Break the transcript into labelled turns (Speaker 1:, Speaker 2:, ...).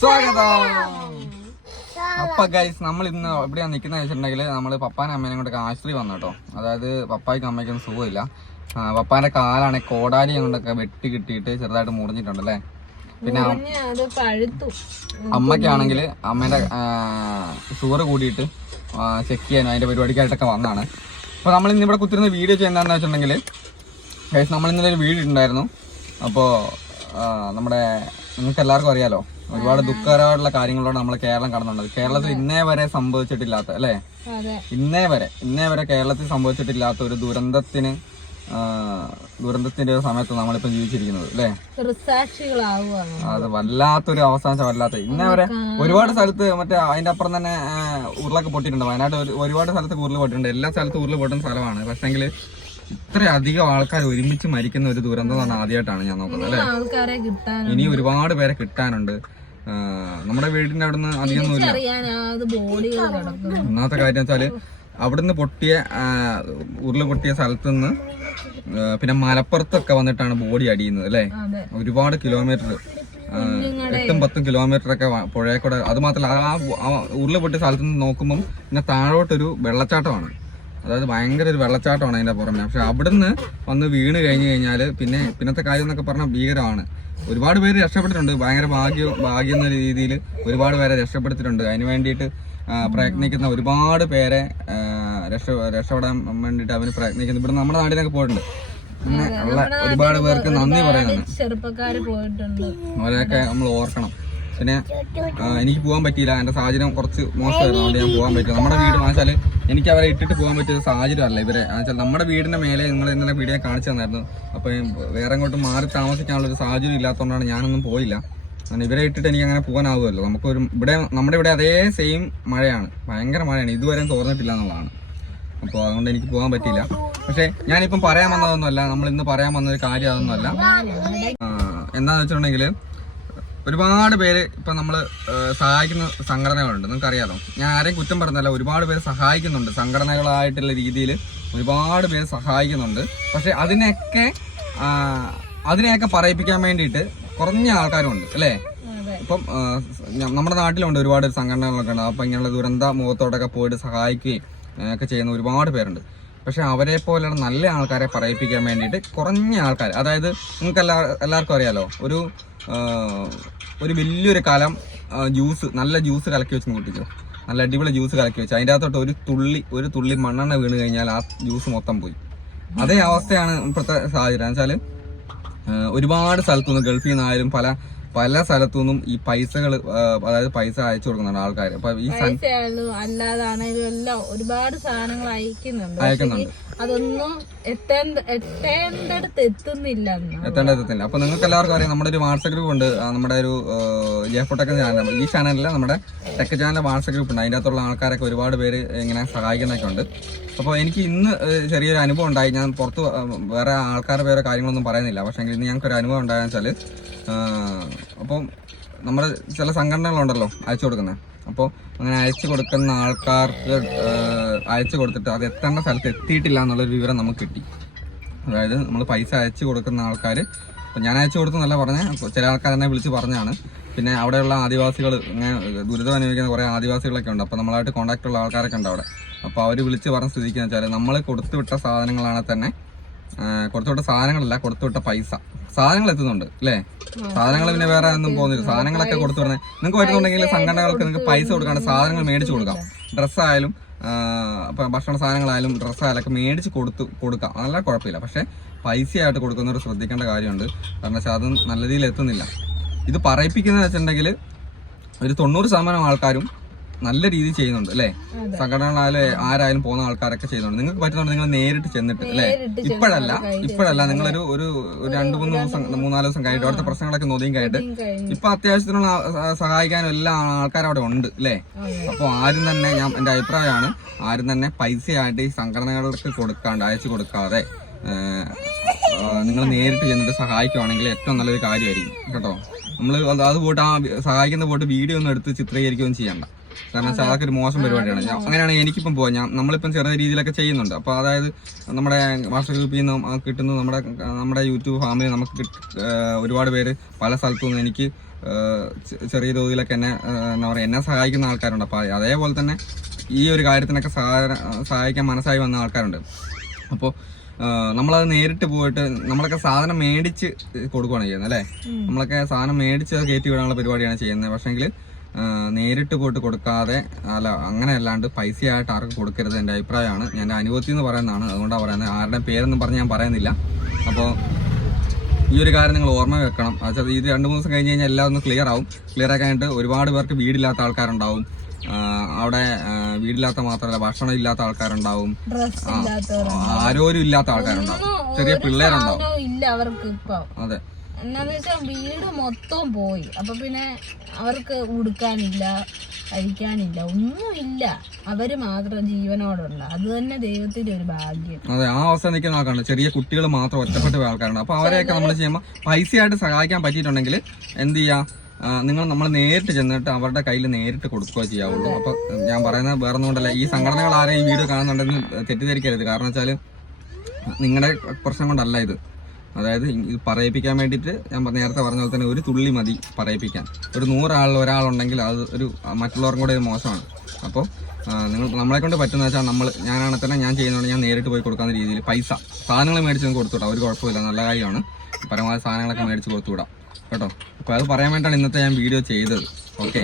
Speaker 1: സ്വാഗതം. അപ്പൊ ഗൈസ് നമ്മൾ ഇന്ന് എവിടെയാ നിക്കുന്ന വെച്ചിട്ടുണ്ടെങ്കിൽ നമ്മൾ പപ്പാനും അമ്മേനെ കൊണ്ട് ആശുപത്രി വന്നു കേട്ടോ. അതായത് പപ്പായ്ക്കും അമ്മയ്ക്കും സുഖമില്ല. പപ്പാന്റെ കാലാണ് കോടാലി കൊണ്ടൊക്കെ വെട്ടി കിട്ടിയിട്ട് ചെറുതായിട്ട് മുറിഞ്ഞിട്ടുണ്ട് അല്ലേ? പിന്നെ അമ്മയ്ക്കാണെങ്കിൽ അമ്മേന്റെ ഷുഗർ കൂടിയിട്ട് ചെക്ക് ചെയ്യാനും അതിന്റെ പരിപാടിക്കായിട്ടൊക്കെ വന്നാണ്. അപ്പൊ നമ്മൾ ഇന്ന് ഇവിടെ കുത്തിരുന്ന വീഡിയോ ചെയ്യുന്നതെന്ന് വെച്ചിട്ടുണ്ടെങ്കിൽ ഗൈസ് നമ്മൾ ഇന്നലെ ഒരു വീഡിയോ ഉണ്ടായിരുന്നു അപ്പോൾ നമ്മുടെ നിങ്ങൾക്ക് എല്ലാവർക്കും അറിയാലോ ഒരുപാട് ദുഃഖകരമായിട്ടുള്ള കാര്യങ്ങളോട് നമ്മൾ കേരളം കടന്നുണ്ടത് കേരളത്തിൽ ഇന്നേ വരെ സംഭവിച്ചിട്ടില്ലാത്ത അല്ലേ? ഇന്നേ വരെ ഇന്നേ വരെ കേരളത്തിൽ സംഭവിച്ചിട്ടില്ലാത്ത ഒരു ദുരന്തത്തിന് ദുരന്തത്തിന്റെ ഒരു സമയത്ത് നമ്മളിപ്പോ ജീവിച്ചിരിക്കുന്നത് അല്ലേ? അത് വല്ലാത്തൊരു അവസാനം വല്ലാത്ത. ഇന്നേ വരെ ഒരുപാട് സ്ഥലത്ത് മറ്റേ അതിന്റെ അപ്പുറം തന്നെ ഉരുളൊക്കെ പൊട്ടിയിട്ടുണ്ട്. വയനാട് ഒരുപാട് സ്ഥലത്ത് ഉരുൾ പൊട്ടിയിട്ടുണ്ട്. എല്ലാ സ്ഥലത്തും ഉരുൾ പൊട്ടുന്ന സ്ഥലമാണ്. പക്ഷെങ്കിൽ ഇത്രയധികം ആൾക്കാർ ഒരുമിച്ച് മരിക്കുന്ന ഒരു ദുരന്തം തന്നെ ആദ്യമായിട്ടാണ് ഞാൻ നോക്കുന്നത് അല്ലേ? ഇനി ഒരുപാട് പേരെ കിട്ടാനുണ്ട്. നമ്മുടെ വീടിന്റെ അവിടുന്ന് അധികമൊന്നും ഇല്ല
Speaker 2: അറിയാൻ അത് ബോഡികൾ കിടക്കുന്നു.
Speaker 1: ഒന്നാമത്തെ കാര്യം വെച്ചാൽ അവിടുന്ന് പൊട്ടിയ ഉരുൾ പൊട്ടിയ സ്ഥലത്ത് നിന്ന് പിന്നെ മലപ്പുറത്തൊക്കെ വന്നിട്ടാണ് ബോഡി അടിയുന്നത് അല്ലേ? ഒരുപാട് കിലോമീറ്റർ എട്ടും പത്തും കിലോമീറ്റർ ഒക്കെ പുഴയെ കൂടെ അത് മാത്രമല്ല ആ ആ ഉരുൾ പൊട്ടിയ സ്ഥലത്ത് നിന്ന് നോക്കുമ്പം പിന്നെ താഴോട്ടൊരു വെള്ളച്ചാട്ടമാണ്. അതായത് ഭയങ്കര ഒരു വെള്ളച്ചാട്ടമാണ് അതിന്റെ പുറമെ. പക്ഷെ അവിടുന്ന് വന്ന് വീണ് കഴിഞ്ഞു കഴിഞ്ഞാൽ പിന്നെ പിന്നത്തെ കാര്യം എന്നൊക്കെ പറഞ്ഞാൽ ഭീകരമാണ്. ഒരുപാട് പേര് രക്ഷപ്പെട്ടിട്ടുണ്ട്. ഭയങ്കര ഭാഗ്യം ഭാഗ്യം എന്ന രീതിയിൽ ഒരുപാട് പേരെ രക്ഷപ്പെടുത്തിയിട്ടുണ്ട്. അതിന് വേണ്ടിയിട്ട് പ്രയത്നിക്കുന്ന ഒരുപാട് പേരെ രക്ഷ രക്ഷപ്പെടാൻ വേണ്ടിയിട്ട് അവർ പ്രയത്നിക്കുന്നു. ഇവിടെ നമ്മുടെ നാട്ടിലൊക്കെ പോയിട്ടുണ്ട്. അങ്ങനെ ഉള്ള ഒരുപാട് പേർക്ക് നന്ദി പറയുന്നുണ്ട്.
Speaker 2: പോയിട്ടുണ്ട്.
Speaker 1: അവരെയൊക്കെ നമ്മൾ ഓർക്കണം. പിന്നെ എനിക്ക് പോകാൻ പറ്റിയില്ല. എന്റെ സാഹചര്യം കുറച്ച് മോശമായിരുന്നു. അതുകൊണ്ട് ഞാൻ പോകാൻ പറ്റില്ല നമ്മുടെ വീട് വെച്ചാൽ എനിക്ക് അവരെ ഇട്ടിട്ട് പോകാൻ പറ്റിയ സാഹചര്യം സാഹചര്യമല്ല ഇവരെ. വെച്ചാൽ നമ്മുടെ വീടിന്റെ മേലെ നിങ്ങൾ ഇന്നലെ വീഡിയോ കാണിച്ചു തന്നായിരുന്നു. അപ്പൊ വേറെ അങ്ങോട്ട് മാറി താമസിക്കാനുള്ള ഒരു സാഹചര്യം ഇല്ലാത്തതുകൊണ്ടാണ് ഞാനൊന്നും പോയില്ല. കാരണം ഇവരെ ഇട്ടിട്ട് എനിക്ക് അങ്ങനെ പോകാനാവുമല്ലോ. നമുക്കൊരു ഇവിടെ നമ്മുടെ ഇവിടെ അതേ സെയിം മഴയാണ്. ഭയങ്കര മഴയാണ്. ഇതുവരെ തോന്നിട്ടില്ല എന്നുള്ളതാണ്. അപ്പോൾ അതുകൊണ്ട് എനിക്ക് പോകാൻ പറ്റിയില്ല. പക്ഷേ ഞാനിപ്പം പറയാൻ വന്നതൊന്നുമല്ല. നമ്മൾ ഇന്ന് പറയാൻ വന്ന ഒരു കാര്യം അതൊന്നുമല്ല. എന്താണെന്ന് എന്താന്ന് വെച്ചിട്ടുണ്ടെങ്കിൽ ഒരുപാട് പേര് ഇപ്പൊ നമ്മൾ സഹായിക്കുന്ന സംഘടനകളുണ്ട്. നിങ്ങൾക്ക് അറിയാലോ ഞാൻ ആരെയും കുറ്റം പറഞ്ഞല്ല ഒരുപാട് പേര് സഹായിക്കുന്നുണ്ട്. സംഘടനകളായിട്ടുള്ള രീതിയിൽ ഒരുപാട് പേര് സഹായിക്കുന്നുണ്ട്. പക്ഷെ അതിനെയൊക്കെ ആ, അതിനെയൊക്കെ പറയിപ്പിക്കാൻ വേണ്ടിയിട്ട് കുറഞ്ഞ ആൾക്കാരുണ്ട് അല്ലേ? ഇപ്പം നമ്മുടെ നാട്ടിലുണ്ട് ഒരുപാട് സംഘടനകളൊക്കെ ഉണ്ട്. അപ്പം ഇങ്ങനെയുള്ള ദുരന്ത മുഖത്തോടൊക്കെ പോയിട്ട് സഹായിക്കുകയും ഒക്കെ ചെയ്യുന്ന ഒരുപാട് പേരുണ്ട്. പക്ഷെ അവരെ പോലെയുള്ള നല്ല ആൾക്കാരെ പറയിപ്പിക്കാൻ വേണ്ടിയിട്ട് കുറഞ്ഞ ആൾക്കാർ അതായത് നിങ്ങൾക്ക് എല്ലാ എല്ലാവർക്കും അറിയാലോ? ഒരു ഒരു വലിയൊരു കലം ജ്യൂസ് നല്ല ജ്യൂസ് കലക്കി വെച്ച് കൂട്ടിക്കോ നല്ല അടിപൊളി ജ്യൂസ് കലക്കി വെച്ച്. അതിന്റെ അകത്തോട്ട് ഒരു തുള്ളി ഒരു തുള്ളി മണ്ണെണ്ണ വീണ് കഴിഞ്ഞാൽ ആ ജ്യൂസ് മൊത്തം പോയി. അതേ അവസ്ഥയാണ് ഇപ്പോഴത്തെ സാഹചര്യം. എന്ന് വെച്ചാൽ ഒരുപാട് സ്ഥലത്തുനിന്ന് ഗൾഫിൽ നിന്നായാലും പല പല സ്ഥലത്തു നിന്നും ഈ പൈസകൾ അതായത് പൈസ അയച്ചു കൊടുക്കുന്നുണ്ട് ആൾക്കാർ അപ്പൊ ഈ
Speaker 2: അല്ലാതാണെങ്കിലും എല്ലാം ഒരുപാട് സാധനങ്ങൾ അയക്കുന്നുണ്ട്.
Speaker 1: അയക്കുന്നുണ്ട്.
Speaker 2: അതൊന്നും എത്തേണ്ട എത്തേണ്ടടുത്ത് എത്തുന്നില്ല എന്നാ.
Speaker 1: എത്തുന്നില്ല. അപ്പൊ നിങ്ങൾക്ക് എല്ലാവർക്കും അറിയാം നമ്മുടെ ഒരു വാട്സപ്പ് ഗ്രൂപ്പ് ഉണ്ട് നമ്മുടെ ഒരു ജെഫോ ടെക് ചാനൽ ഈ ചാനലിൽ നമ്മുടെ ടെക് ചാനൽ വാട്സപ്പ് ഗ്രൂപ്പ് ഉണ്ട് അതിന്റെ അകത്തുള്ള ആൾക്കാരൊക്കെ ഒരുപാട് പേര് ഇങ്ങനെ സഹായിക്കുന്നൊക്കെ ഉണ്ട്. അപ്പോൾ എനിക്ക് ഇന്ന് ചെറിയൊരു അനുഭവം ഉണ്ടായി. ഞാൻ പുറത്ത് വേറെ ആൾക്കാരുടെ പേരോ കാര്യങ്ങളൊന്നും പറയുന്നില്ല. പക്ഷേ ഇന്ന് ഞങ്ങൾക്ക് ഒരു അനുഭവം ഉണ്ടായെന്ന് വെച്ചാൽ അപ്പം നമ്മുടെ ചില സംഘടനകളുണ്ടല്ലോ അയച്ചു കൊടുക്കുന്നത് അപ്പോൾ അങ്ങനെ അയച്ചു കൊടുക്കുന്ന ആൾക്കാർക്ക് അയച്ചു കൊടുത്തിട്ട് അത് എത്തേണ്ട സ്ഥലത്ത് എത്തിയിട്ടില്ല എന്നുള്ളൊരു വിവരം നമുക്ക് കിട്ടി. അതായത് നമ്മൾ പൈസ അയച്ചു കൊടുക്കുന്ന ആൾക്കാർ അപ്പോൾ ഞാൻ അയച്ചു കൊടുത്തെന്നല്ല പറഞ്ഞ ചില ആൾക്കാർ എന്നെ വിളിച്ച് പറഞ്ഞാണ്. പിന്നെ അവിടെയുള്ള ആദിവാസികൾ ഇങ്ങനെ ദുരിതം അനുഭവിക്കുന്ന കുറേ ആദിവാസികളൊക്കെ ഉണ്ട്. അപ്പോൾ നമ്മളായിട്ട് കോൺടാക്ട് ഉള്ള ആൾക്കാരൊക്കെ ഉണ്ട് അവിടെ. അപ്പോൾ അവർ വിളിച്ച് പറഞ്ഞ സ്ഥിതിക്ക് വെച്ചാൽ നമ്മൾ കൊടുത്തുവിട്ട സാധനങ്ങളാണ് തന്നെ കൊടുത്തുവിട്ട സാധനങ്ങളല്ല കൊടുത്തുവിട്ട പൈസ. സാധനങ്ങൾ എത്തുന്നുണ്ട് അല്ലേ? സാധനങ്ങൾ പിന്നെ വേറെ ഒന്നും പോകുന്നില്ല. സാധനങ്ങളൊക്കെ കൊടുത്തു വിടണേ. നിങ്ങൾക്ക് പറ്റുന്നുണ്ടെങ്കിൽ സംഘടനകൾക്ക് നിങ്ങൾക്ക് പൈസ കൊടുക്കാണ്ട് സാധനങ്ങൾ മേടിച്ച് കൊടുക്കാം. ഡ്രസ്സായാലും ഇപ്പം ഭക്ഷണ സാധനങ്ങളായാലും ഡ്രസ്സായാലും ഒക്കെ മേടിച്ച് കൊടുത്ത് കൊടുക്കാം. അതല്ല കുഴപ്പമില്ല. പക്ഷേ പൈസയായിട്ട് കൊടുക്കുന്നവർ ശ്രദ്ധിക്കേണ്ട കാര്യമുണ്ട്. കാരണം വെച്ചാൽ അത് നല്ല രീതിയിൽ എത്തുന്നില്ല. ഇത് പറയിപ്പിക്കുന്നത് വെച്ചിട്ടുണ്ടെങ്കിൽ ഒരു തൊണ്ണൂറ് ശതമാനം ആൾക്കാരും നല്ല രീതിയിൽ ചെയ്യുന്നുണ്ട് അല്ലേ. സംഘടനകളായാലും ആരായാലും പോകുന്ന ആൾക്കാരൊക്കെ ചെയ്യുന്നുണ്ട്. നിങ്ങൾക്ക് പറ്റുന്നുണ്ട് നിങ്ങൾ നേരിട്ട് ചെന്നിട്ട് അല്ലേ? ഇപ്പോഴല്ല ഇപ്പോഴല്ല നിങ്ങളൊരു ഒരു രണ്ട് മൂന്ന് ദിവസം മൂന്നാൽ ദിവസം കഴിഞ്ഞിട്ട് അവിടുത്തെ പ്രശ്നങ്ങളൊക്കെ നോദിയും കഴിഞ്ഞിട്ട് ഇപ്പൊ അത്യാവശ്യത്തിനുള്ള സഹായിക്കാനും എല്ലാ ആൾക്കാരും അവിടെ ഉണ്ട് അല്ലേ?
Speaker 2: അപ്പൊ
Speaker 1: അപ്പോൾ ആരും തന്നെ ഞാൻ എന്റെ അഭിപ്രായമാണ് ആരും തന്നെ പൈസയായിട്ട് ഈ സംഘടനകൾക്ക് കൊടുക്കാണ്ട് അയച്ചു കൊടുക്കാതെ നിങ്ങൾ നേരിട്ട് ചെന്നിട്ട് സഹായിക്കുവാണെങ്കിൽ ഏറ്റവും നല്ലൊരു കാര്യമായിരിക്കും കേട്ടോ? നമ്മൾ അത് പോയിട്ട് ആ സഹായിക്കുന്ന പോയിട്ട് വീഡിയോ ഒന്നും എടുത്ത് ചിത്രീകരിക്കുകയും ചെയ്യണ്ട. കാരണം വെച്ചാൽ അതൊക്കെ ഒരു മോശം പരിപാടിയാണ്. അങ്ങനെയാണ് എനിക്കിപ്പം പോവാം. ഞാൻ നമ്മളിപ്പം ചെറിയ രീതിയിലൊക്കെ ചെയ്യുന്നുണ്ട്. അപ്പോൾ അതായത് നമ്മുടെ വാട്സപ്പ് ഗ്രൂപ്പിൽ നിന്നും ആ കിട്ടുന്ന നമ്മുടെ നമ്മുടെ യൂട്യൂബ് ഫാമിലി നമുക്ക് ഒരുപാട് പേര് പല സ്ഥലത്തു നിന്ന് എനിക്ക് ചെറിയ തോതിലൊക്കെ എന്നെ എന്താ പറയുക എന്നെ സഹായിക്കുന്ന ആൾക്കാരുണ്ട്. അപ്പോൾ അതേപോലെ തന്നെ ഈ ഒരു കാര്യത്തിനൊക്കെ സഹായ സഹായിക്കാൻ മനസ്സായി വന്ന ആൾക്കാരുണ്ട്. അപ്പോൾ നമ്മളത് നേരിട്ട് പോയിട്ട് നമ്മളൊക്കെ സാധനം മേടിച്ച് കൊടുക്കുകയാണ് ചെയ്യുന്നത് അല്ലേ? നമ്മളൊക്കെ സാധനം മേടിച്ച് അത് കയറ്റി വിടാനുള്ള പരിപാടിയാണ് ചെയ്യുന്നത്. പക്ഷേങ്കിൽ നേരിട്ട് പോയിട്ട് കൊടുക്കാതെ അല്ല അങ്ങനെ അല്ലാണ്ട് പൈസയായിട്ട് ആർക്കും കൊടുക്കരുത് എന്റെ അഭിപ്രായമാണ്. ഞാൻ എന്റെ അനുഭവത്തിൽ നിന്ന് പറയുന്നതാണ്. അതുകൊണ്ടാണ് പറയുന്നത്. ആരുടെ പേരൊന്നും പറഞ്ഞ് ഞാൻ പറയുന്നില്ല. അപ്പോൾ ഈ ഒരു കാര്യം നിങ്ങൾ ഓർമ്മ വെക്കണം. അതായത് ഇത് രണ്ട് മൂന്ന് ദിവസം കഴിഞ്ഞ് കഴിഞ്ഞാൽ എല്ലാം ഒന്ന് ക്ലിയർ ആവും. ക്ലിയർ ആക്കാനായിട്ട് ഒരുപാട് പേർക്ക് വീടില്ലാത്ത ആൾക്കാരുണ്ടാവും. അവിടെ വീടില്ലാത്ത മാത്രമല്ല ഭക്ഷണം ഇല്ലാത്ത ആൾക്കാരുണ്ടാവും. ആരോരും ഇല്ലാത്ത ആൾക്കാരുണ്ടാവും. ചെറിയ പിള്ളേരുണ്ടാവും.
Speaker 2: ഇല്ല അവർക്ക് ഇപ്പൊ.
Speaker 1: അതെ.
Speaker 2: എന്നാന്ന് വെച്ചാൽ വീട് മൊത്തം പോയി. അപ്പൊ പിന്നെ അവർക്ക് ഉടുക്കാനില്ല കഴിക്കാനില്ല ഒന്നുമില്ല. അവർ മാത്രം ജീവനോടുണ്ട് അത് തന്നെ ദൈവത്തിന്റെ ഒരു ഭാഗ്യം.
Speaker 1: അതെ ആ അവസ്ഥ നിൽക്കുന്ന ആൾക്കാരുണ്ട്. ചെറിയ കുട്ടികൾ മാത്രം ഒറ്റപ്പെട്ട ആൾക്കാരുണ്ട്. അപ്പൊ അവരെയൊക്കെ നമ്മൾ ചെയ്യുമ്പോൾ പൈസയായിട്ട് സഹായിക്കാൻ പറ്റിയിട്ടുണ്ടെങ്കിൽ എന്ത് ചെയ്യാ? നിങ്ങൾ നമ്മൾ നേരിട്ട് ചെന്നിട്ട് അവരുടെ കയ്യിൽ നേരിട്ട് കൊടുക്കുക ചെയ്യാവുള്ളൂ. അപ്പൊ ഞാൻ പറയുന്നത് വേറെ ഒന്നുകൊണ്ടല്ല ഈ സംഘടനകൾ ആരെയും ഈ വീഡിയോ കാണുന്നുണ്ടെന്ന് തെറ്റിദ്ധരിക്കരുത്. കാരണം വെച്ചാൽ നിങ്ങളുടെ പ്രശ്നം കൊണ്ടല്ല ഇത്. അതായത് ഇത് പറയിപ്പിക്കാൻ വേണ്ടിയിട്ട് ഞാൻ നേരത്തെ പറഞ്ഞ പോലെ തന്നെ ഒരു തുള്ളി മതി പറയിപ്പിക്കാൻ. ഒരു നൂറാൾ ഒരാളുണ്ടെങ്കിൽ അത് ഒരു മറ്റുള്ളവർക്കും കൂടെ ഇത് മോശമാണ്. അപ്പോൾ നിങ്ങൾ നമ്മളെ കൊണ്ട് പറ്റുന്ന വെച്ചാൽ നമ്മൾ ഞാനാണെ തന്നെ ഞാൻ ചെയ്യുന്നതുകൊണ്ട് ഞാൻ നേരിട്ട് പോയി കൊടുക്കാവുന്ന രീതിയിൽ പൈസ സാധനങ്ങൾ മേടിച്ച് കൊടുത്തുവിടാം. ഒരു കുഴപ്പമില്ല നല്ല കാര്യമാണ്. പരമാവധി സാധനങ്ങളൊക്കെ മേടിച്ച് കൊടുത്തുവിടാം. കേട്ടോ. അപ്പോൾ അത് പറയാൻ വേണ്ടിയിട്ടാണ് ഇന്നത്തെ ഞാൻ വീഡിയോ ചെയ്തത്. ഓക്കെ